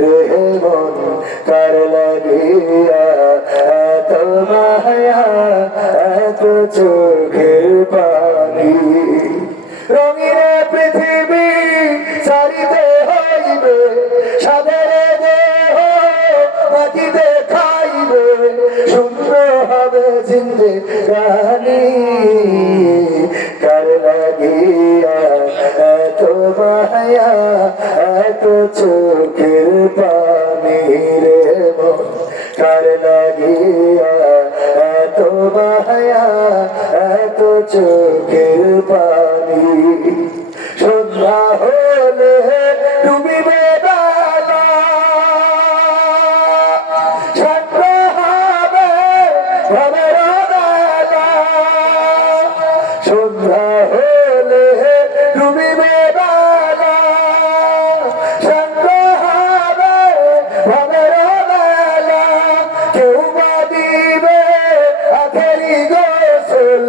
রে মন কার লাগিয়া এত মায়া এত চোখের পানি রঙিন পৃথিবী সারিতে হইবে সাদের দেহ মাটিতে খাইবে শূন্য হবে জিন্দে গানি কার লাগিয়া এত মায়া এত চোখের পানি রে মন কার লাগিয়া এত মায়া এত চোখের পানি সন্ধ্যা হলে ডুবিবে বেলা সান্ধ্য হবে ভবের বেলা সন্ধ্যা হলে ডুবিবে বেলা সান্ধ্য হবে ভবের বেলা কেউ বা দিবে আখেরি গোসল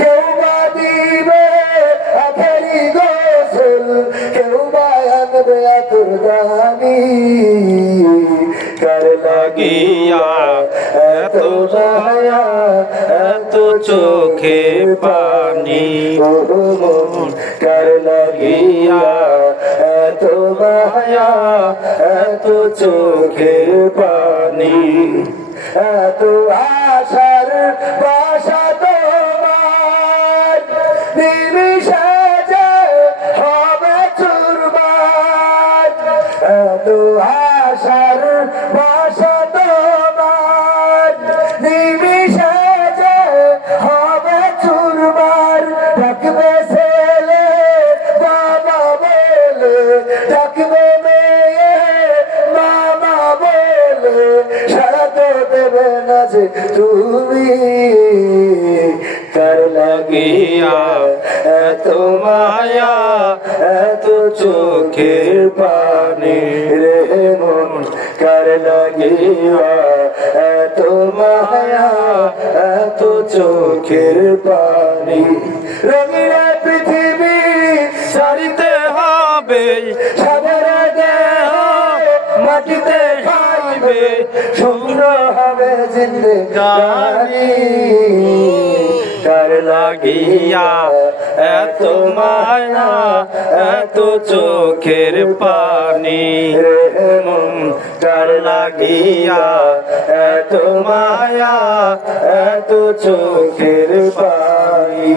কেউ বা দিবে আখেরি গোসল কেউ বা আনবে আতুর দানি কার লাগিয়া এত মায়া এত চোখে পানি ও মন কার লাগিয়া এত মায়া এত চোখের পানি এত আশার বাসা তোমার নিমিষে যে হবে চুরমার এত আশার বাসা তোমার নিমিষে যে হবে চুরমার ডাকবে ছেলে বাবা বলে ডাকবে মেয়ে মামা বলে সারা তো দেবে না যে তুমি কার লাগিয়া এত মায়া এত চোখের পানি রে মন কার লাগিয়া এত মায়া এত চোখের পানি রঙিন পৃথিবী সারিতে হবে সাদের দেহ মাটিতে খাইবে শূন্য হবে জিন্দে গানি কার লাগিয়া এত মায়া এত চোখের পানি রে মন কার লাগিয়া এত মায়া এত চোখের পানি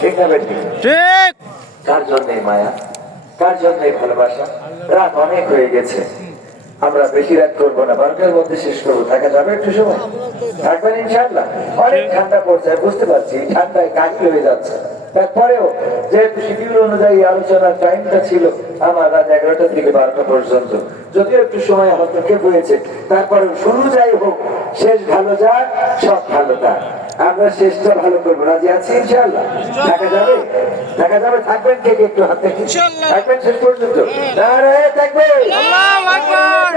ঠিক না বেটি ঠিক কার জন্যে মায়া কার জন্যে ভালোবাসা রাত অনেক হয়ে গেছে আমরা বেশি রাত করবো না 12টার মধ্যে শেষ করবো থাকা যাবে একটু সময় থাকবেন ইনশাআল্লাহ অনেক ঠান্ডা পড়ছে বুঝতে পারছি ঠান্ডায় কাহিল হয়ে যাচ্ছে তারপরেও যেহেতু শিডিউল অনুযায়ী আলোচনার টাইমটা ছিল আমার রাত 11টা থেকে 12টা পর্যন্ত যদিও একটু সময় হস্তক্ষেপ হয়েছে তারপরে শুরু যাই হোক শেষ ভালো যাক সব ভালো থাক আমরা শেষটা ভালো করবো রাজি আছি ইনশাআল্লাহ দেখা যাবে থাকবেন কে কে একটু হাত দেখি থাকবেন শেষ পর্যন্ত নারায়ে তাকবীর আল্লাহু আকবার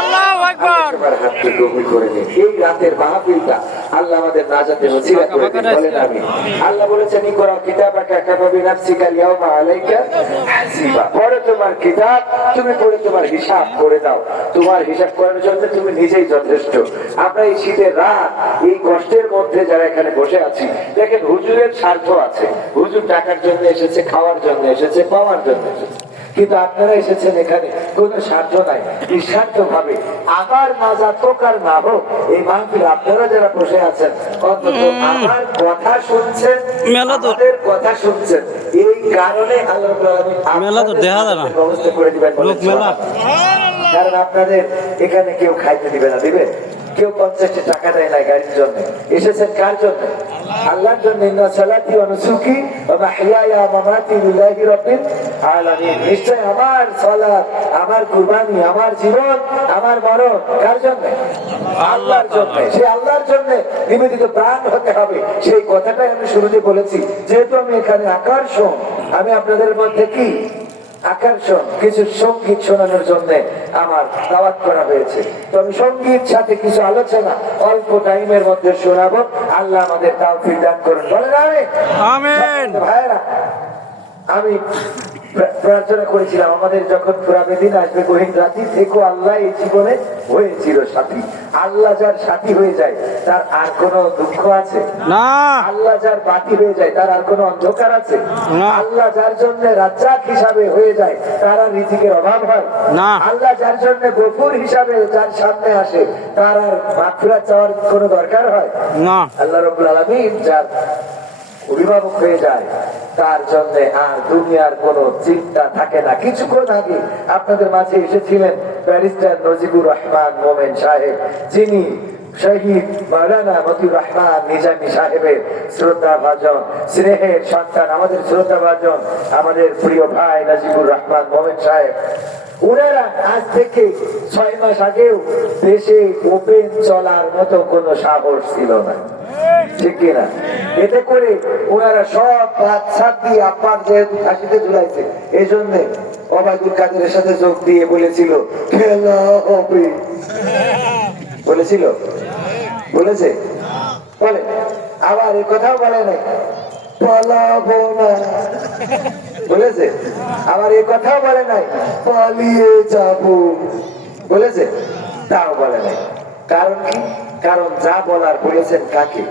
আল্লাহু আকবার হাতকে গভীর করে দিন এই রাতের মাহফিলটা আল্লাহ আমাদের নাজাতের ওসিলা করে দিন বলেন আমিন আল্লাহ বলেছেন ইকরা কিতাবাকা কাফা বিনাফসিকা আল-ইয়াওমা আলাইকা হাসিবা পড়ে তোমার কিতাব তুমি পড়ে তোমার হিসাব করে দাও তোমার হিসাব করার জন্য তুমি নিজেই যথেষ্ট আমরা এই শীতের রাত এই কষ্টের মধ্যে যারা এখানে বসে আছি দেখেন হুজুরের স্বার্থ আছে হুজুর টাকার জন্য এসেছে খাওয়ার জন্য এসেছে পাওয়ার জন্য এসেছে কিন্তু আপনারা এসেছেন এখানে কোনো স্বার্থ নাই নিঃস্বার্থ ভাবে আমার মাজা তোকার না হোক এই মাহফিল আপনারা যারা বসে আছেন অন্তত আমার কথা শুনছেন আমাদের কথা শুনছেন এই কারণে আল্লাহ মেলা তো দেখা যায় না ব্যবস্থা করে দিবেন লোক মেলা কারণ আপনাদের এখানে কেউ খাইতে দিবে না দিবে কেউ 50টি টাকা দেয় না গাড়ির জন্য এসেছেন কার জন্য আল্লাহর জন্য ইন্না সালাতি ওয়া নুসুকি ওয়া মাহইয়ায়া ওয়া মামাতি লিল্লাহি রাব্বিল আলামিন নিশ্চয় আমার সালাত আমার কুরবানি আমার জীবন আমার মরণ কার জন্য আল্লাহর জন্য সেই আল্লাহর জন্য নিবেদিত প্রাণ হতে হবে সেই কথাটাই আমি শুরুতে বলেছি যেহেতু আমি এখানে আকর্ষণ আমি আপনাদের মধ্যে কি আকর্ষণ কিছু সঙ্গীত শোনানোর জন্য আমার দাওয়াত করা হয়েছে তো আমি সঙ্গীত সাথে কিছু আলোচনা অল্প টাইমের মধ্যে শোনাবো আল্লাহ আমাদের তাওফিক দান করুন বলেন আমিন আমিন ভাইরা আমি প্রার্থনা করেছিলাম আমাদের যখন ফুরাবে দিন আসবে গহীন রাতি থেকো আল্লাহ এই জীবনে হয়েছিল সাথী। আল্লাহ যার সাথী হয়ে যায় তার আর কোনো দুঃখ আছে? না। আল্লাহ যার বাতি হয়ে যায় তার আর কোনো অন্ধকার আছে? না। আল্লাহ যার জন্য রাজ্জাক হিসাবে হয়ে যায় তার আর রিজিকের অভাব হয় না। আল্লাহ যার জন্য গফুর হিসাবে যার সামনে আসে তার আর মাগফিরাত চাওয়ার কোনো দরকার হয় না। আল্লাহ রাব্বুল আলামিন যার অভিভাবক হয়ে যায় তার জন্য আর দুনিয়ার কোনো চিন্তা থাকে না। কিছুক্ষণ আগে আপনাদের মাঝে এসেছিলেন ব্যারিস্টার নজিবুর রহমান মোমেন সাহেব, যিনি শহীদ মাওলানা মতিউর রহমান নিজামী সাহেবের শ্রদ্ধা ভাজন স্নেহের সন্তান, আমাদের শ্রদ্ধা ভাজন আমাদের প্রিয় ভাই নজিবুর রহমান মোমেন সাহেব। ওনারা আজ থেকে 6 মাস আগেও দেশে ওপেন চলার মতো কোনো সাহস ছিল না, ঠিক কিনা? এতে করে ওনারা সব ছাদ দিয়ে আপার যে ফাঁসিতে ঝুলাইছে এই জন্য ওবায়দুল কাদেরের সাথে যোগ দিয়ে বলেছিল খেলা হবে, বলেছিল, বলেছে, বলে আবার এই কথাও বলে নাই পালাবো না, বলেছে, আবার এই কথাও বলে নাই পালিয়ে যাব, বলেছে, তাও বলে নাই। কারণ কি? কারণ যা বলার বলেছেন কাকে?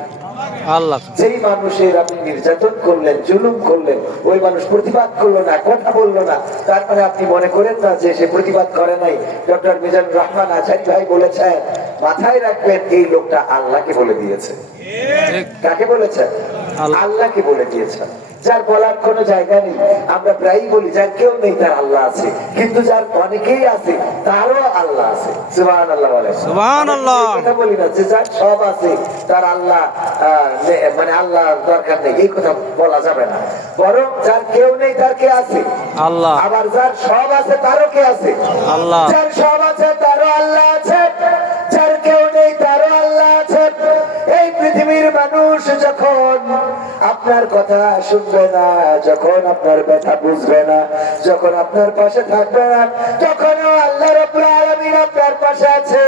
আল্লাহ। যেই মানুষের আপনি নির্যাতন করলেন, জুলুম করলেন, ওই মানুষ প্রতিবাদ করলো না, কথা বললো না, তারপরে আপনি মনে করেন না যে সে প্রতিবাদ করে নাই। ডক্টর মিজানুর রহমান আচারি ভাই বলেছেন, মাথায় রাখবেন এই লোকটা আল্লাহকে বলে দিয়েছে। কাকে বলেছে? আল্লাহকে বলে দিয়েছে। যার বলার কোনো জায়গা নেই, আমরা প্রায়ই বলি যার কেউ নেই তার আল্লাহ আছে, কিন্তু যার অনেকেই আছে তারও আল্লাহ আছে। সুবহানাল্লাহ বলে, সুবহানাল্লাহ। কথা বলি না যে যার সব আছে তার আল্লাহ মানে আল্লাহ দরকার নেই, এই কথা বলা যাবে না। বরং যার কেউ নেই তার কে আছে? আল্লাহ। আবার যার সব আছে তারও কে আছে? আল্লাহ। যার সব আছে তারও আল্লাহ আছে, যার কেউ নেই তারও আল্লাহ আছে। এই পৃথিবীর মানুষ যখন আপনার কথা শুনবে না, যখন আপনার ব্যথা বুঝবে না, যখন আপনার পাশে থাকবে না, তখনও আল্লাহ রাব্বুল আলামিন আপনার পাশে আছে।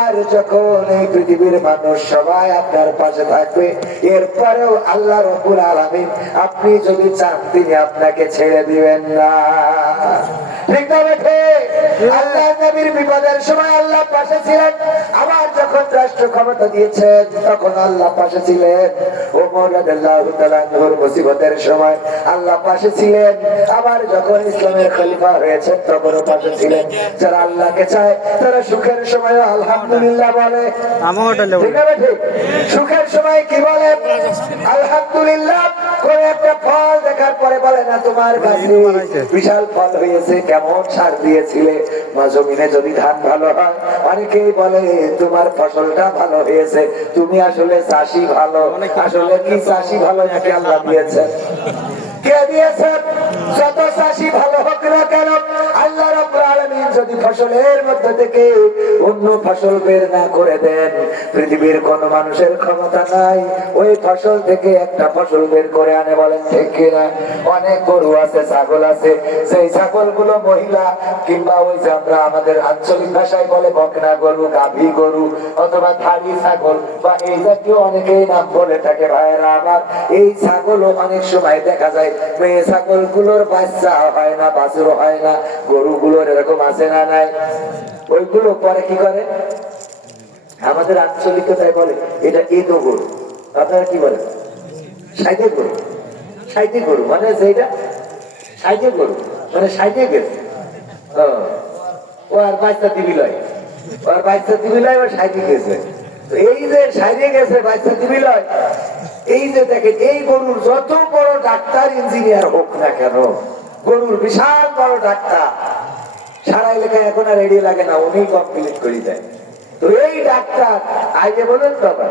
আর যখন এই পৃথিবীর মানুষ সবাই আপনার পাশে থাকবে, এরপরেও আল্লাহ রাব্বুল আলামিন আপনি যদি চান তিনি আপনাকে ছেড়ে দিবেন না। ঠিক না বেঠে? আল্লাহ নবীর বিপদের সময় আল্লাহ পাশে ছিলেন, আবার যখন রাষ্ট্র ক্ষমতা দিয়েছেন তখন আল্লাহ পাশে ছিলেন। ওমর রাদিয়াল্লাহু তাআলা আনহুর মুসিবতের সময় আল্লাহ পাশে ছিলেন, আবার যখন ইসলামের খলিফা হয়েছেন তখনও পাশে ছিলেন। যারা আল্লাহকে চায় তারা সুখের সময় আলহামদুলিল্লাহ বলে, ঠিক না বেঠে? সুখের সময় কি বলে? আলহামদুলিল্লাহ। কোন একটা ফল দেখার পরে বলে না তোমার গাছে বিশাল ফল হয়েছে, কেমন সার দিয়েছিলে, মা জমিনে যদি ধান ভালো হয় অনেকেই বলে তোমার ফসলটা ভালো হয়েছে, তুমি আসলে চাষি ভালো। আসলে কি চাষি ভালো নাকি আল্লাহ দিয়েছেন? কে দিয়েছেন? যত চাষি ভালো হোক না কেন, আল্লাহ রাব্বুল আলামিন যদি ফসলের মধ্যে থেকে অন্য ফসল বের না করে দেন, পৃথিবীর কোন মানুষের ক্ষমতা নাই ওই ফসল থেকে একটা ফসল বের করে আনে। বলেন ঠিক কিনা? অনেক গরু আছে, ছাগল আছে, সেই ছাগলগুলো মহিলা কিংবা ওই যে আমরা আমাদের আঞ্চলিক ভাষায় বলে বকনা গরু, গাভী গরু অথবা ধাড়ি ছাগল বা এই জাতীয় অনেকেই নাম বলে থাকে। ভাইয়েরা আমার, এই ছাগলও অনেক সময় দেখা যায় মেয়ে ছাগল গুলোর বাচ্চা হয় না, বাছুর হয় না। গরুগুলোর এরকম আছে না নাই? ওইগুলো পরে কি করে? আমাদের আঞ্চলিকতায় বলে এটা এদো গরু, আপনারা কি বলেন? সাইদে গরু। সাইদে গরু মানে যেটা সাইদে গরু মানে সাইদে গেছে, ও আর বাচ্চা দিবি লয়, ও আর বাচ্চা দিবি লয়, ও সাইদে গেছে। এই যে সাইদে গেছে বাচ্চা দিবি লয়, এই যে দেখেন এই গরুর যত বড় ডাক্তার ইঞ্জিনিয়ার হোক না কেন, গরুর বিশাল বড় ডাক্তার, সারা এলাকায় এখন আর রেডি লাগে না, উনি কমপ্লিট করে দেয়। তো এই ডাক্তার আইডে বলেন তো আবার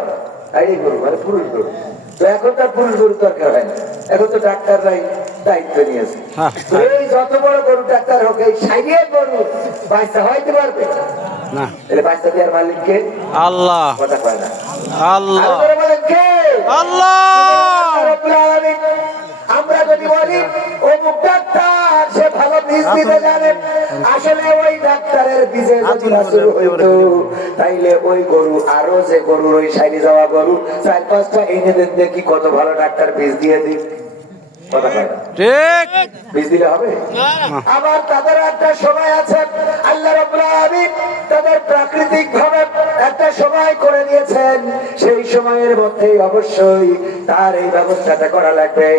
আইডে গরু মানে পুরুষ গরু, তো এখন তার পুরুষ গরু দরকার হয় না, এখন তো ডাক্তাররাই দায়িত্ব নিয়েছে। তো এই যত বড় গরু ডাক্তার হোক, এই সাইডে গরু বাচ্চা হইতে পারবে না? তাহলে বাচ্চা দেওয়ার মালিককে আল্লাহ, কথা কয় না আল্লাহ, বলেন কে? আল্লাহ রাব্বুল আলামিন। আমরা যদি বলি অমুক ডাক্তার সে ভালো বীজ দিতে জানে, আসলে ওই ডাক্তারের বীজে যদি না শুরু হইতো তাইলে ওই গরু আরো যে গরুর ওই সাইডে যাওয়া গরু 4-5টা এনে দেন দেখি কত ভালো ডাক্তার বীজ দিয়ে দিই। কথা কয় না। ঠিক বীজ দিলে হবে? আবার তাদের একটা সময় আছে, আল্লাহ রাব্বুল আলামিন তাদের প্রাকৃতিক ভাবে একটা সময় করে দিয়েছেন, সেই সময়ের মধ্যে অবশ্যই তার এই ব্যবস্থাটা করা লাগবে।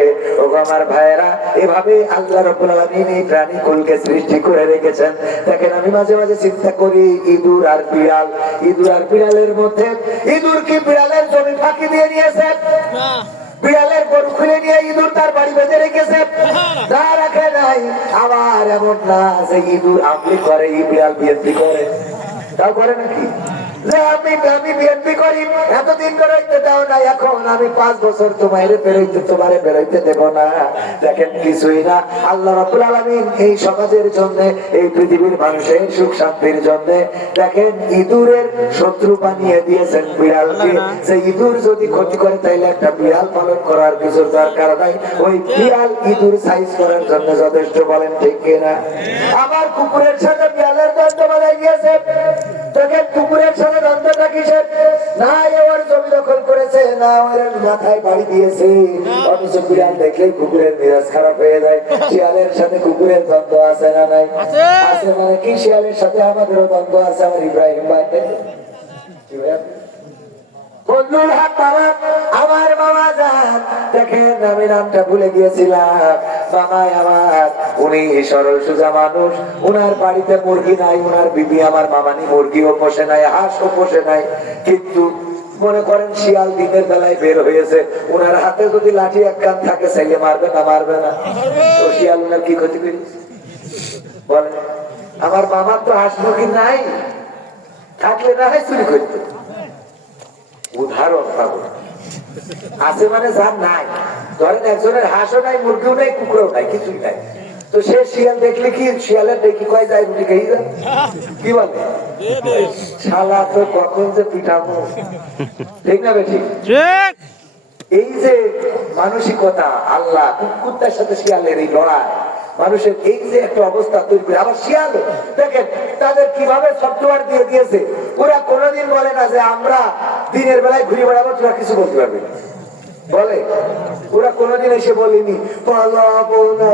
ও আমার ভাইয়েরা, এভাবে আল্লাহ রাব্বুল আলামিন এই প্রাণীকুলকে সৃষ্টি করে রেখেছেন। দেখেন, আমি মাঝে মাঝে চিন্তা করি, ইঁদুর আর বিড়াল, ইঁদুর আর বিড়ালের মধ্যে, ইঁদুর কি বিড়ালের জমি ফাঁকি দিয়ে নিয়েছে? বিড়ালের গরু খুলে নিয়ে ইঁদুর তার বাড়ি বেঁধে রেখেছে? তা রাখে নাই। আবার এমন না যে ইঁদুর আমলি করে, বিড়াল বিএনপি করে, তাও করে নাকি? যে আমি বিএনপি করি, এতদিন বেরোইতে দাও না, এখন আমি 5 বছর তোমারে বেরোইতে দেব না। দেখেন, কিছুই না। আল্লাহ রাব্বুল আলামিন এই সমাজের জন্য, এই পৃথিবীর মানুষের সুখ শান্তির জন্য, দেখেন ইঁদুরের শত্রু বানিয়ে দিয়েছেন বিড়ালকে। যে ইঁদুর যদি ক্ষতি করে, তাইলে একটা বিড়াল পালন করার কিছু দরকার নাই, ওই বিড়াল ইঁদুর সাইজ করার জন্য যথেষ্ট। বলেন ঠিক কিনা? আবার কুকুরের সাথে বিড়ালের দ্বন্দ্ব বাঁধাই গিয়েছে। দেখেন, কুকুরের সাথে দ্বন্দ্বটা কিসের? না ওর জমি দখল করেছে, না ওর মাথায় বাড়ি দিয়েছে, অথচ বিড়াল দেখলেই কুকুরের মেজাজ খারাপ হয়ে যায়। শিয়ালের সাথে কুকুরের দ্বন্দ্ব আছে না নাই? আছে। মানে কি, শিয়ালের সাথে আমাদেরও দ্বন্দ্ব আছে। আমার ইব্রাহিম ভাই, বন্ধুর হাত বাবা, আমার মামা যান, দেখেন আমি নামটা ভুলে গিয়েছিলাম। মামাই আমার, উনি সরল সোজা মানুষ, উনার বাড়িতে মুরগি নাই, উনার বিবি আমার মামানি মুরগিও পোষে নাই, হাঁসও পোষে নাই। কিন্তু মনে করেন শিয়াল দিনের বেলায় বের হয়েছে, উনার হাতে যদি লাঠি এক কান থাকে, চাইলে মারবে না? মারবে না? তো শিয়াল উনার কি ক্ষতি করেছে বলে? আমার মামার তো হাঁস মুরগি নাই, থাকলে না হয় চুরি করতো। উদাহরণ পাবো আছে, মানে যার নাই। ধরেন একজনের হাঁসও নাই, মুরগিও নাই, কুকুরও নাই, কিছুই নাই। তো সে শিয়াল দেখলে কি, শিয়ালের দেখি কয় যায় রুটি খেয়ে যায়? কি বলে? শালা তো কখন যে পিঠাবো, ঠিক না বেঠিক? ঠিক এই যে মানসিকতা, আল্লাহ কুকুরটার সাথে শিয়ালের এই লড়াই, মানুষের এই যে একটা অবস্থা তৈরি করে। আবার শিয়াল দেখেন তাদের কিভাবে সফটওয়্যার দিয়ে দিয়েছে, ওরা কোনোদিন বলে না যে আমরা দিনের বেলায় ঘুরে বেড়াবো, তোরা কিছু বলতে পারবি না, বলে? ওরা কোনোদিন এসে বলেনি পালাবো না,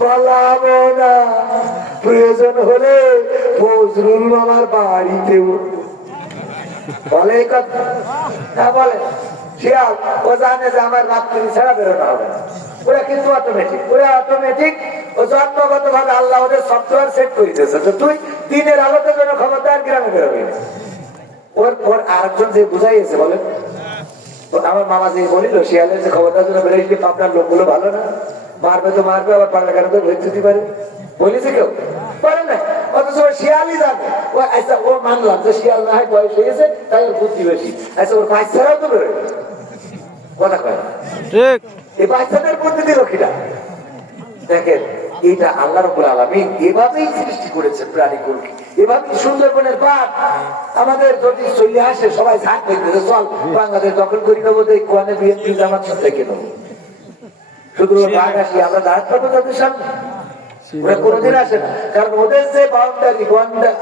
পালাবো না, প্রয়োজন হলে ফজরুল মামার বাড়িতে বলে। এই কথা না বলে শিয়াল, ও জানে যে আমার রাত্রি ছাড়া বেরোনো হবে না। ওরা কিন্তু অটোমেটিক ও জন্মগত ভাবে আল্লাহ ওদের সফটওয়্যার সেট করে দিয়েছে যে তুই দিনের আলোতে যেন ক্ষমতার গ্রামে বেরোবি। ওর আরেকজন যে বুঝাইছে, বলেন, আমার মামা যে বলিল শিয়ালের যে ক্ষমতার জন্য বেরোইছে, আপনার লোকগুলো ভালো না, মারবে তো মারবে, আবার পাল্লা কেন তো ভেদ দিতে পারে, বলেছে কেউ? পারে না। অথচ শিয়ালই জানে। ও আচ্ছা, ও মানলাম যে শিয়াল না হয় বয়স হয়েছে, তাই ওর বুদ্ধি বেশি। আচ্ছা, ওর বাচ্চারাও তো বেরোয়, কথা কয় না? ঠিক এই বাচ্চাদের বুদ্ধি দিল কিনা? দেখেন, এটা আল্লাহ রাব্বুল আলামিন এভাবেই সৃষ্টি করেছেন প্রাণীকুলকে। এভাবেই সুন্দরবনের বাঘ আমাদের যদি চলে আসে, সবাই ঝাঁক দেখবে, চল বাংলাদেশ দখল করি নেবো, কোয়ানে বিএনপি জামাত সব দেখে নেবো। শুধু বাঘ আসলে আমরা দাঁড়াতে পারবো তাদের সামনে? ওরা কোনোদিন আসে না, কারণ ওদের যে বাউন্ডারি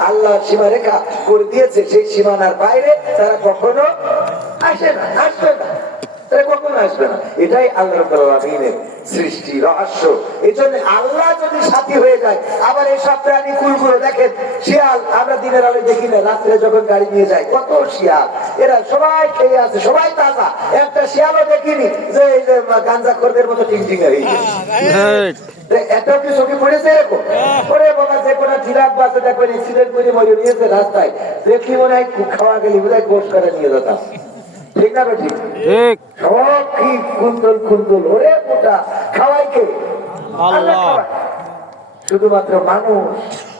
আল্লাহ সীমারেখা করে দিয়েছে, সেই সীমানার বাইরে তারা কখনো আসে না, আসবে না, তারা কখনো আসবে না। এটাই আল্লাহ রাব্বুল আলামিনের সৃষ্টি রহস্য। এই জন্য আল্লাহ যদি সাথী হয়ে যায়, আবার এইসব প্রাণী কুলগুলো দেখেন, শিয়াল আমরা দিনের আলোয় দেখি না, রাত্রে যখন গাড়ি নিয়ে যায় কত শিয়াল, এরা সবাই খেয়ে আছে, সবাই তাজা। একটা শিয়ালও দেখিনি যে এই যে গাঞ্জা খোরদের মতো টিং হয়ে গেছে। এটাও কি চোখে পড়েছে এরকম? ওরে বাবা, যে কোনো জিরাফ বাসে দেখবেন অ্যাক্সিডেন্ট করে মরে নিয়েছে রাস্তায়, দেখি মনে হয় খাওয়া গেলি বোধহয় গোশ করে নিয়ে যেতাম, ঠিক না বেটি? ঠিক সব কি কুন্দল, ওরে মোটা খাওয়াই কে? আল্লাহ খাওয়ায়। শুধুমাত্র মানুষ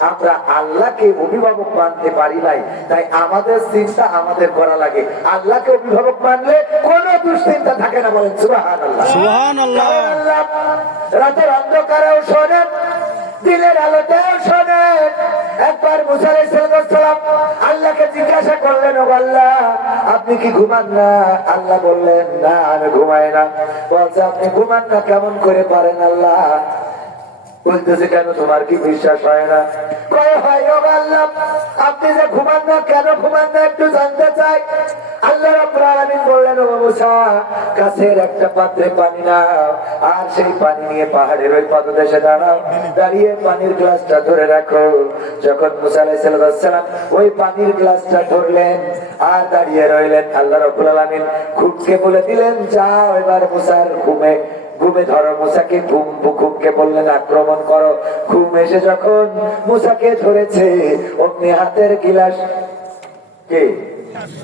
আমরা আল্লাহকে অভিভাবক মানতে পারি নাই, তাই আমাদের চিন্তা আমাদের করা লাগে। আল্লাহকে অভিভাবক মানলে কোন দুশ্চিন্তা থাকে না, বলেন সুবহানাল্লাহ। সুবহানাল্লাহ। আল্লাহ রাতের অন্ধকারেও শোনেন, দিনের আলোতেও শোনেন। একবার মুসা আলাইহিস সালাম আল্লাহকে জিজ্ঞাসা করলেন, ও আল্লাহ আপনি কি ঘুমান না? আল্লাহ বললেন, না আমি ঘুমাই না। বলছে, আপনি ঘুমান না কেমন করে পারেন আল্লাহ? বলতেছে, কেন তোমার কি বিশ্বাস হয় না? কয় হয় ও আল্লাহ, আপনি যে ঘুমান না, কেন ঘুমান না একটু জানতে চাই। আল্লাহ রাব্বুল আলামিন বললেন, ও মুসা, কাছের একটা পাত্রে পানি নাও, আর সেই পানি নিয়ে পাহাড়ের ওই পাদদেশে দাঁড়াও, দাঁড়িয়ে পানির গ্লাসটা ধরে রাখো। যখন মুসা আলাইহিস সালাম ওই পানির গ্লাসটা ধরলেন আর দাঁড়িয়ে রইলেন, আল্লাহ রাব্বুল আলামিন খুবকে বলে দিলেন, যাও এবার মুসার ঘুমে ধরো মুসাকে। ঘুমকে বললেন, আক্রমণ করো। ঘুম এসে যখন মুসাকে ধরেছে, অমনি হাতের গিলাস কে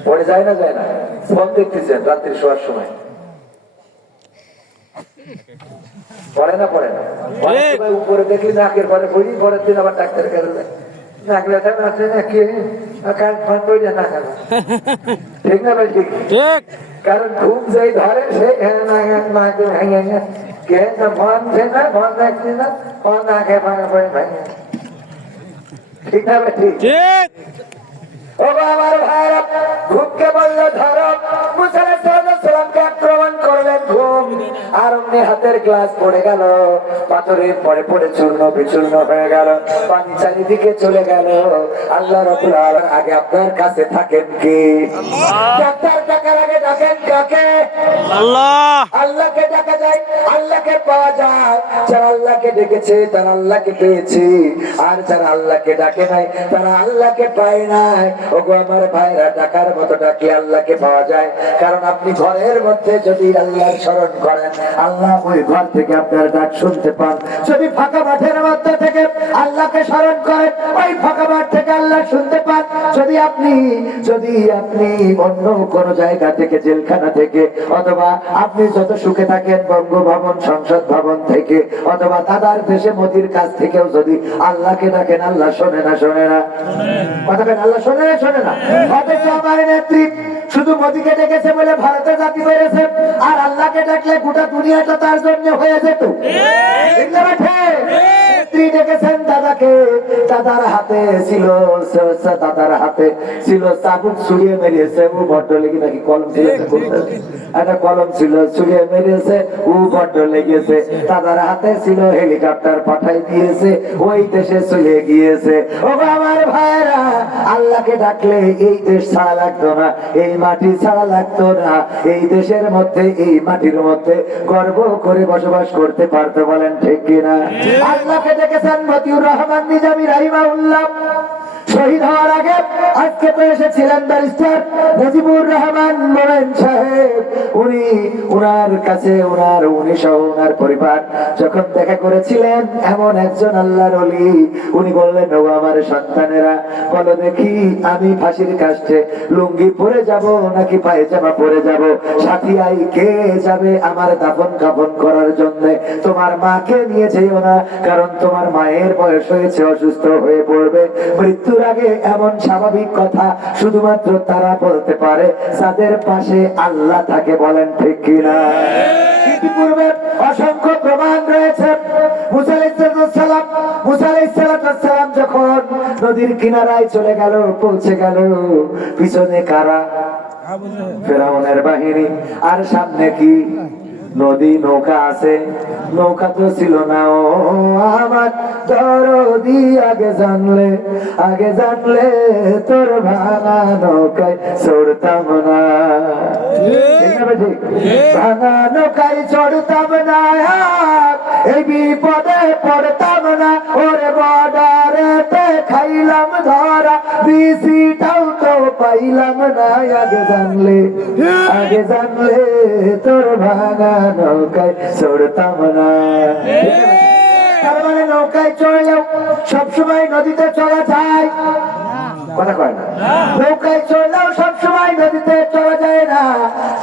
পড়ে যায় না, যায় না? ফোন দেখতেছেন রাত্রি শোয়ার সময়, পড়ে না? পড়ে না? অনেক সময় উপরে দেখলি নাকের পরে পড়ি, পরের দিন আবার ডাক্তারের কাছে যায়, নাক ব্যথা আছে নাকি, ঠিক না ভাই? ঠিক। কারণ ঘুম যেই ধরে সে ঠিক না ভাই? ঠিক। ও আমার ভাইরা, ঘুমকে বললো ধরো। মুসা আলাইহিস সালামকে আক্রমণ করলেন ঘুম, আর অমনি হাতের গ্লাস পড়ে গেল, পাথরের পরে পড়ে চূর্ণ বিচূর্ণ হয়ে গেল, পানি চারিদিকে চলে গেল। আল্লাহ রাব্বুল আলামিন আগে আপনার কাছে থাকেন কি? ডাক্তার ডাকার আগে ডাকেন কাকে? আল্লাহ। আল্লাহকে ডাকা যায়, আল্লাহকে পাওয়া যায়। যারা আল্লাহকে ডেকেছে তারা আল্লাহকে পেয়েছে, আর যারা আল্লাহকে ডাকে নাই তারা আল্লাহকে পায় নাই। ওগো আমার ভাইরা, ডাকার মতো ডাকলে আল্লাহকে পাওয়া যায়। কারণ আপনি ঘরের মধ্যে যদি আল্লাহর স্মরণ করেন, আল্লাহ ওই ঘর থেকে আপনার ডাক শুনতে পান। যদি ফাঁকা মাঠের মধ্যে থেকে আল্লাহকে স্মরণ করেন, ওই ফাঁকা মাঠ থেকে আল্লাহ শুনতে পান। যদি আপনি অন্য কোন জায়গা থেকে, জেলখানা থেকে, অথবা আপনি যত সুখে থাকেন বঙ্গভবন, সংসদ ভবন থেকে, অথবা দাদার দেশে মোদির কাছ থেকেও যদি আল্লাহকে ডাকেন, আল্লাহ শোনে না? শোনে না? কথা কেন? আল্লাহ শোনে না? শোনে না? অথচ আমার নেত্রী শুধু মোদিকে ডেকেছে বলে ভারতে জাতি বেড়েছে, আর আল্লাহকে ডাকলে গোটা দুনিয়াটা তার জন্য হয়ে যেত। নেত্রী ডেকেছেন দাদাকে, দাদার হাতে ছিল চাবুক, ছুড়িয়ে মেরিয়েছে ও বড্ড লেগে, নাকি কলম ছিল, একটা কলম ছিল, ছুড়িয়ে মেরিয়েছে ও বড্ড লেগেছে। দাদার হাতে ছিল হেলিকপ্টার, পাঠাই দিয়েছে, ওই দেশে চলে গিয়েছে। ও আমার ভাইরা, আল্লাহকে ডাকলে এই দেশ ছাড়া লাগতো না, এই মাটি ছাড়া লাগতো না, এই দেশের মধ্যে, এই মাটির মধ্যে গর্ব করে বসবাস করতে পারতো। বলেন ঠিক কিনা? আল্লাহকে ডেকেছেন মতিউর রহমান নিজামী রাহিমাহুল্লাহ। শহীদ হওয়ার আগে আজকে তো এসেছিলেন ব্যারিস্টার মুজিবুর রহমান মোমেন সাহেব। উনার কাছে উনি সহ উনার পরিবার যখন দেখা করেছিলেন এমন একজন আল্লাহর ওলি, উনি বললেন, ও আমার সন্তানেরা, বলো দেখি আমি ফাঁসির কাস্টে লুঙ্গি পরে যাব নাকি পায়জামা পরে যাব? সাথী আই কে যাবে আমার দাফন কাফন করার জন্য? তোমার মাকে নিয়ে যেও না, কারণ তোমার মায়ের বয়স হয়েছে, অসুস্থ হয়ে পড়বে। মৃত্যুর আগে এমন স্বাভাবিক কথা শুধুমাত্র তারা বলতে পারে যাদের পাশে আল্লাহ থাকে। বলেন ঠিক কিনা? ইতিপূর্বে অসংখ্য প্রমাণ রয়েছে। মুসা আলাইহিস সালাম যখন নদীর কিনারায় চলে গেল, পৌঁছে গেল, পিছনে কারা? ফেরাউনের বাহিনী, আর সামনে কি? নদী, নৌকা আছে। নৌকা তো ছিল না। ও আমার দরদি, আগে জানলে তোর ভাঙা নৌকায় চড়তাম না। ভাঙা নৌকায় চড়তাম না, এই বিপদে পড়তাম না। ওরে বর্ডারেতে খাইলাম ধরা, বিসিটাও তো পাইলাম না। আগে জানলে তোর ভাঙা নৌকায় চড়তাম না। তার মানে নৌকায় চড়লেও সবসময় নদীতে চলা যায়? কথা কয় না। নৌকায় চড়লেও সবসময় নদীতে চলা যায় না,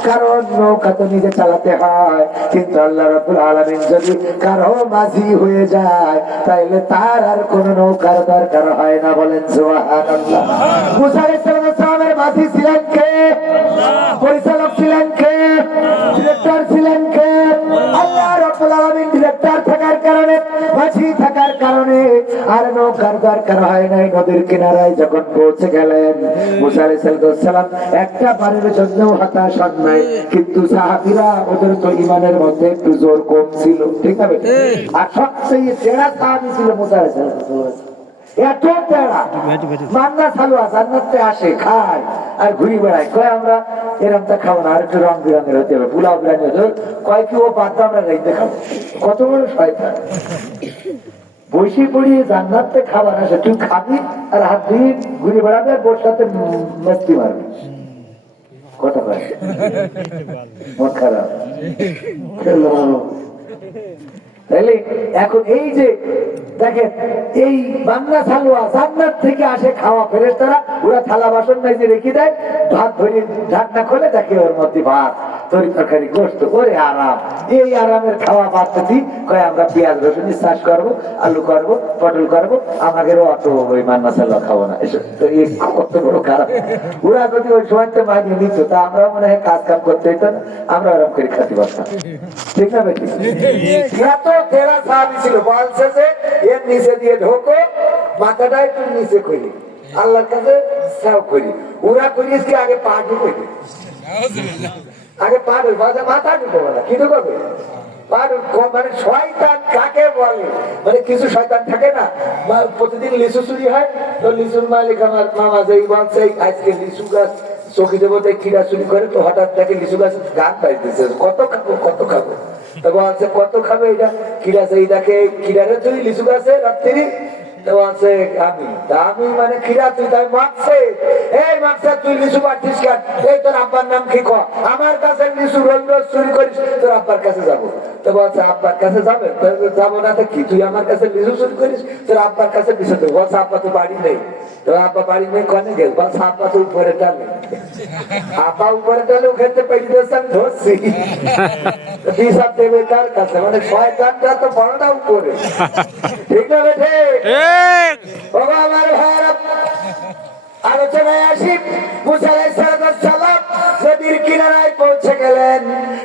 কারণ নৌকা তো নিজে চালাতে হয়। কিন্তু আল্লাহ রাব্বুল আলামিন যদি কারো মাঝি হয়ে যায়, তাইলে তার আর কোন নৌকার দরকার হয় না। বলেন সুবহানাল্লাহ। মুসা আলাইহিস সালামের মাঝি ছিলেন কে? পরিচালক ছিলেন কে? ডিরেক্টর ছিলেন কে? আল্লাহ রাব্বুল আলামিন ডিরেক্টর থাকার কারণে, মাঝি থাকার কারণে আর নৌকার দরকার হয় নাই। নদীর কিনারায় যখন পৌঁছে গেলেন, মুসা আলাইহিস সালাম একটা বারের জন্য হতাশ হন নাই। কিন্তু সাহাবীরা, ওদের তো ঈমানের মধ্যে একটু জোর কম ছিল, ঠিক আছে? আর সবচেয়ে সেরা সাহাবী ছিল মুসা আলাইহিস সালাম। এত তেড়া মান্না সালুয়া জান্নাতে আসে খায় আর ঘুরি বেড়ায় কয় আমরা এরমটা খাবো না, আর একটু রং বিরঙের হতে হবে, পোলাও বিরিয়ানি হতে হবে, কয় কি ও বাদ আমরা রাইতে খাবো। কত বড় শয়তান! বসে পড়িয়ে জান্নাতে খাবার আসে, তুই খাবি আর হাত দিয়ে ঘুরে বেড়াবে আর বোর সাথে মস্তি মারবি। কথা বলে মন খারাপ। তাইলে এখন এই যে দেখেন এই বান্না সালুয়া জান্নাত থেকে আসে খাওয়া ফেরেশতারা, ওরা থালা বাসন মেজে রেখে দেয়, ভাত ধরে ঢাকনা খোলে দেখে ওর মধ্যে ভাত তরি তরকারি গোস্ত, ওরে আরাম। এই আরামের খাওয়া পাত্রটি কয় আমরা পেঁয়াজ রসুন চাষ করবো, আলু করবো, পটল করবো, আমাদেরও অত ওই মান্না সালুয়া খাবো না। এসব তো এই কত বড় খারাপ। ওরা যদি ওই সময়তে মানিয়ে নিত তা আমরা মনে হয় কাজ কাম করতে হইতো না, আমরা ওরকম করে খাতে পারতাম। ঠিক না বেশি এত তেরা সাহাবী ছিল, বলছে যে এর নিচে দিয়ে ঢোকো, মাথাটা একটু নিচে করি, আল্লাহর কাছে সাও করি। ওরা করিস কি আগে পা ঢুকে, আগে পা ঢুকবো, মাথা ঢুকবো না, কি ঢুকবে? মানে শয়তান কাকে বলে? মানে কিছু শয়তান থাকে না, প্রতিদিন লিচু চুরি হয়, তো লিচুর মালিক আমার মামা যেই বলছে আজকে লিচু গাছ চকি দেবো, কিরা চুরি করে, তো হঠাৎ দেখে লিচু গাছ গান পাইতেছে, কত খাবো কত খাবো। তো বলছে কত খাবে এটা? কিরা সেই দেখে কিরারে তুই লিচু গাছে রাত্রি, আমি মানে খিরা তুই তাই মাগছে, এই মাগছে তুই লিচু পাঠিস কেন? এই তোর আব্বার নাম কি কর? আমার কাছে লিচু রোজ রোজ চুরি করিস, তোর আব্বার কাছে যাবো। তো বলছে আব্বার কাছে যাবে? যাবো না তো কি, তুই আমার কাছে লিচু চুরি করিস, তোর আব্বার কাছে বিষয় দেবো। বলছে আব্বা তো বাড়ি নেই। তো আব্বা বাড়ি নেই কনে গেল? বলছে আব্বা তো উপরে টানে। আব্বা উপরে টানে ওখানে পেটি দিয়েছে, আমি ধরছি। হিসাব দেবে তার কাছে, মানে শয়তানটা তো বড়টা উপরে। ঠিক না বেঠে? আমার ভাইরা আলোচনায় আসি। মুসা আলাইহিস সালাম নদীর কিনারায় পৌঁছে গেলেন।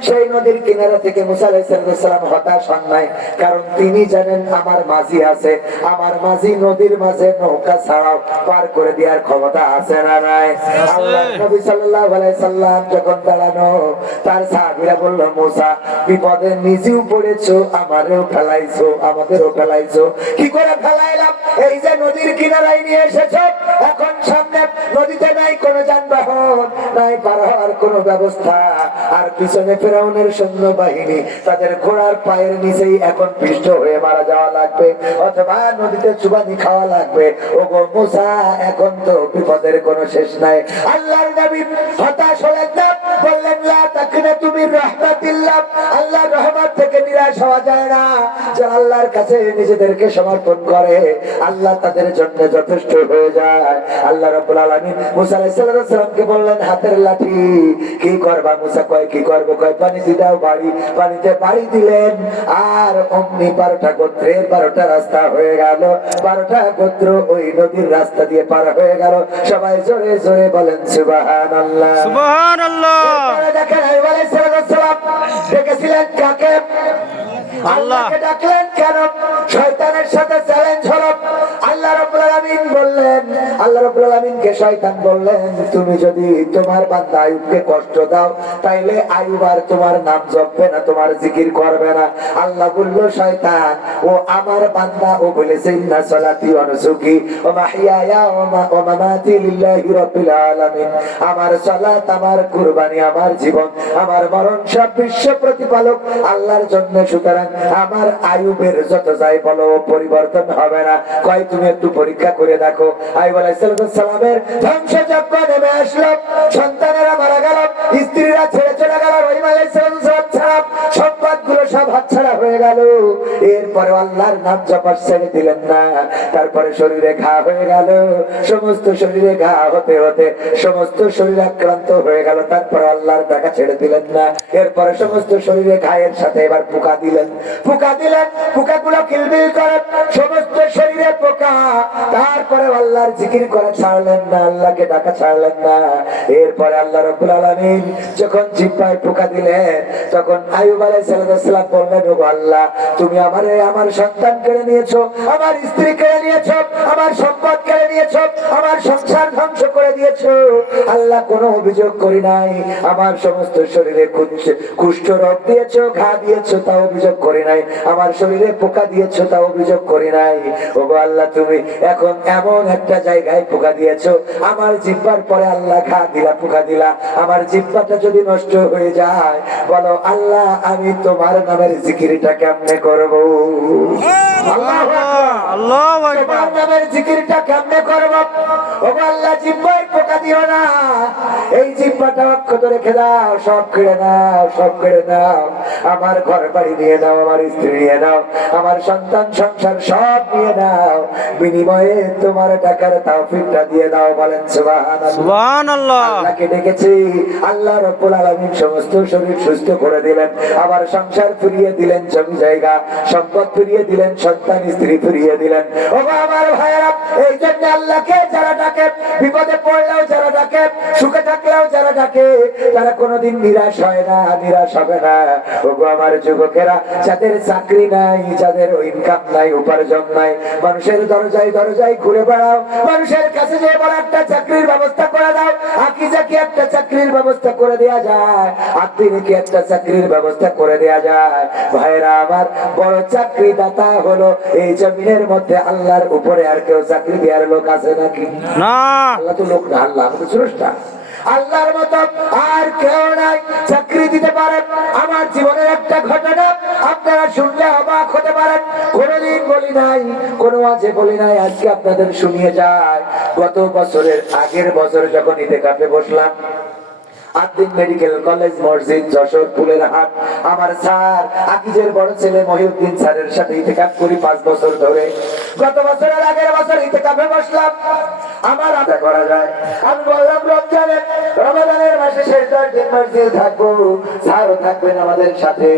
সেই নদীর কিনারা থেকে মুসা আলাইহিস সালাম হতাশ হন নাই, কারণ তিনি জানেন আমার মাঝি আছে, আমার মাঝি নদীর মাঝে নৌকা ছাড়াও পার করে দেওয়ার ক্ষমতা আছে না নাই? আল্লাহর নবী সাল্লাল্লাহু আলাইহি সাল্লাম যখন দাঁড়ানো, তার সাহাবীরা বলল মুসা বিপদে নিজেও পড়েছো, আমারেও ফেলাইছো, আমাদেরও ফেলাইছো। কি করে ফেলাইলাম? এই যে নদীর কিনারায় নিয়ে এসেছো, এখন সামনে নদীতে নাই কোন যানবাহন, নাই পার হওয়ার কোন ব্যবস্থা, আর পিছনে ফেরাউনের সৈন্য বাহিনী, তাদের ঘোড়ার পায়ের নিচেই এখন পিষ্ট হয়ে মারা যাওয়া লাগবে, অথবা নদীতে চুবানি খাওয়া লাগবে। ওগো মুসা, এখন তো বিপদের কোনো শেষ নাই। আল্লাহর নবী হতাশ হলেন না, বললেন লা তাকনাতু মির রাহমাতিল্লাহ, আল্লাহর রহমত থেকে নিরাশ হওয়া যায় না। যারা আল্লাহর কাছে নিজেদেরকে সমর্পণ করে, আল্লাহ তাদের জন্য যথেষ্ট হয়ে যায়। আল্লাহ রাব্বুল আলামিন মুসা আলাইহিস সালামকে বললেন হাতের লাঠি, কি করবা? মুসা কয় কি করব? কয় পানিতে দাও বাড়ি। পানিতে বাড়ি দিলেন, আর অমনি 12টা গোত্রের 12টা রাস্তা হয়ে গেল। 12টা গোত্র ওই নদীর রাস্তা দিয়ে পার হয়ে গেল। সবাই জোরে জোরে বলেন সুবহানাল্লাহ, সুবহানাল্লাহ। দেখেন আইয়ুব আলাইহিস সালাম ডেকেছিলেন কাকে? আল্লাহকে ডাকলেন কেন? শয়তানের সাথে চ্যালেঞ্জ হলো। আল্লাহ রাব্বুল আলামিন বললেন, আল্লাহ রাব্বুল আলামিনকে শয়তান বললেন, তুমি যদি তোমার বান্দা আইয়ুবকে কষ্ট দাও, তাইলে আইয়ুব আর তোমার নাম জপবে না, তোমার জিকির করবে না। আল্লাহ বলল শয়তান, ও আমার বান্দা, ও বলেছে ইন্না সালাতি ওয়া নুসুকি ওয়া মাহইয়ায়া ওয়া মামাতি লিল্লাহি রাব্বিল আলামিন, আমার সালাত, আমার কুরবানি, আমার জীবন, আমার মরণ সব বিশ্ব প্রতিপালক আল্লাহর জন্য। সুতরাং আমার আইয়ুবের যত যাই বলো পরিবর্তন হবে না। কয় তুমি একটু পরীক্ষা করে দেখো। আইয়ুব আলাইহিস সালামের ধ্বংসযজ্ঞ নেমে আসলো, সন্তানেরা মারা গেল, স্ত্রীরা ছেড়ে চলে গেল, রহিম আলাইহিস সালাম ছাড়া সম্পদগুলো সব হাতছাড়া হয়ে গেল। এরপরে আল্লাহর নাম জপা ছেড়ে দিলেন না। তারপরে শরীরে ঘা হয়ে গেল, সমস্ত শরীরে ঘা হতে হতে সমস্ত শরীর আক্রান্ত হয়ে গেল। তারপরে আল্লাহর টাকা ছেড়ে দিলেন না। এরপরে সমস্ত শরীরে ঘায়ের সাথে এবার পোকা দিলেন, পোকাগুলো কিলবিল করে, সমস্ত শরীরে পোকা। তার তারপরে আল্লাহর জিকির করা ছাড়লেন না, আল্লাহকে ডাকা ছাড়লেন না। এরপরে আল্লাহ রাব্বুল আলামিন যখন জিহ্বায় পোকা দিলেন, তখন আইয়ুব আলাইহিস সালাম বললেন, ওগো আল্লাহ, তুমি আমার সন্তান কেড়ে নিয়েছো, আমার স্ত্রী কেড়ে নিয়েছো, আমার সম্পদ কেড়ে নিয়েছো, আমার সংসার ধ্বংস করে দিয়েছো। আল্লাহ কোনো অভিযোগ করি নাই, আমার সমস্ত শরীরে কুষ্ঠ রোগ দিয়েছো, ঘা দিয়েছো, তা অভিযোগ করি নাই, আমার শরীরে পোকা দিয়েছো, তা অভিযোগ করি নাই। ওগো আল্লাহ, তুমি এখন এমন একটা জায়গায় পোকা দিয়েছো, আমার জিহ্বার পরে আল্লাহ ঘা দিলা, পোকা দিলা, আমার জিহ্বাটা যদি নষ্ট হয়ে যায়, বলো আল্লাহ, আমি তোমার নামের জিকিরটা কেমনে করবো? আল্লাহু আকবার, আল্লাহু আকবার। তোমার নামের জিকিরটা কেমনে করবো? ওগো আল্লাহ, জিহ্বায় পোকা দিও না, এই জিহ্বাটা অক্ষত রেখে দাও, সব কেড়ে নাও, সব কেড়ে নাও, আমার ঘর বাড়ি নিয়ে নাও, আমার স্ত্রী নিয়ে নাও, আমার সন্তান সংসার সব নিয়ে নাও, বিনিময়ে তোমার টাকার তৌফিকটা দিয়ে দাও। বলেন সুবহানাল্লাহ। সুবহানাল্লাহ। আল্লাহকে ডেকেছি, আল্লাহ রাব্বুল আলামিন সমস্ত শরীর সুস্থ করে দিলেন, আবার সংসার ফিরিয়ে দিলেন, জমি জায়গা সম্পদ ফিরিয়ে দিলেন, সন্তান স্ত্রী ফিরিয়ে দিলেন। ওগো আমার ভাইয়েরা, এই জন্য আল্লাহকে যারা ডাকে, বিপদে পড়লেও যারা ডাকে, সুখে থাকলেও যারা ডাকে, তারা কোনোদিন নিরাশ হয় না, নিরাশ হবে না। ওগো আমার যুবকেরা, যাদের চাকরি নাই, যাদের ইনকাম নাই, উপার্জন নাই, মানুষের দরজায় দরজায় ঘুরে বেড়াও, মানুষের কাছে যে বড় একটা চাকরির ব্যবস্থা করে দাও, আকিজা কি একটা চাকরির ব্যবস্থা করে দেয়া যায়, আত্মীয় কি একটা চাকরির ব্যবস্থা করে দেয়া যায়। ভাইরা আমার, বড় চাকরি দাতা হলো এই জমিনের মধ্যে আল্লাহর উপরে আর কেউ চাকরি দেওয়ার লোক আছে নাকি? না। আল্লাহ তো লোক না, আল্লাহ আমাদের স্রষ্টা, আল্লাহর মতো আর কেউ নাই চাকরি দিতে পারে। আমার জীবনের একটা ঘটনা আপনারা শুনলে অবাক হতে পারেন, কোনদিন বলি নাই, কোনো আজে বলি নাই, আজকে আপনাদের শুনিয়ে যায়। গত বছরের আগের বছর যখন ইতিকাফে বসলাম, আদিন মেডিকেল কলেজ মসজিদ যশোর ফুলের হাট, আমার স্যার আকিজের বড় ছেলে মহিউদ্দিন স্যারের সাথে ইতিকাফ করি 5 বছর ধরে। গত বছরের আগের বছর ইতিকাফে বসলাম, আমার আশা করা যায়, আমি বললাম রমজানের মাসে শেষ 10 দিন মসজিদ থাকবো, স্যারও থাকবেন আমাদের সাথে,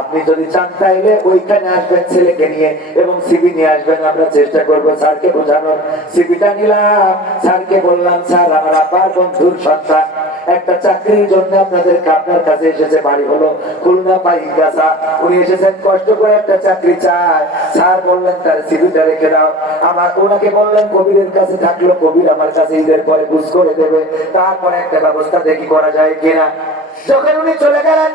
আপনি যদি চান তাইলে ওইখানে আসবেন ছেলেকে নিয়ে এবং সিবি নিয়ে আসবেন, আমরা চেষ্টা করবো স্যারকে বোঝানোর। সিবিটা নিলাম, স্যারকে বললাম, স্যার আমার আব্বার বন্ধুর সন্তান একটা চাকরির জন্য আপনার কাছে এসেছে, বাড়ি হলো খুলনা পাইগাছা, উনি এসেছেন কষ্ট করে একটা চাকরি চায়। স্যার বললেন তার সিভিটা রেখে দাও, আমার ওনাকে বললেন কবিরের কাছে থাকলো, কবির আমার কাছে ঈদের পরে বুঝ করে দেবে, তারপরে একটা ব্যবস্থা দেখি করা যায় কিনা। যখন উনি চলে গেলেন,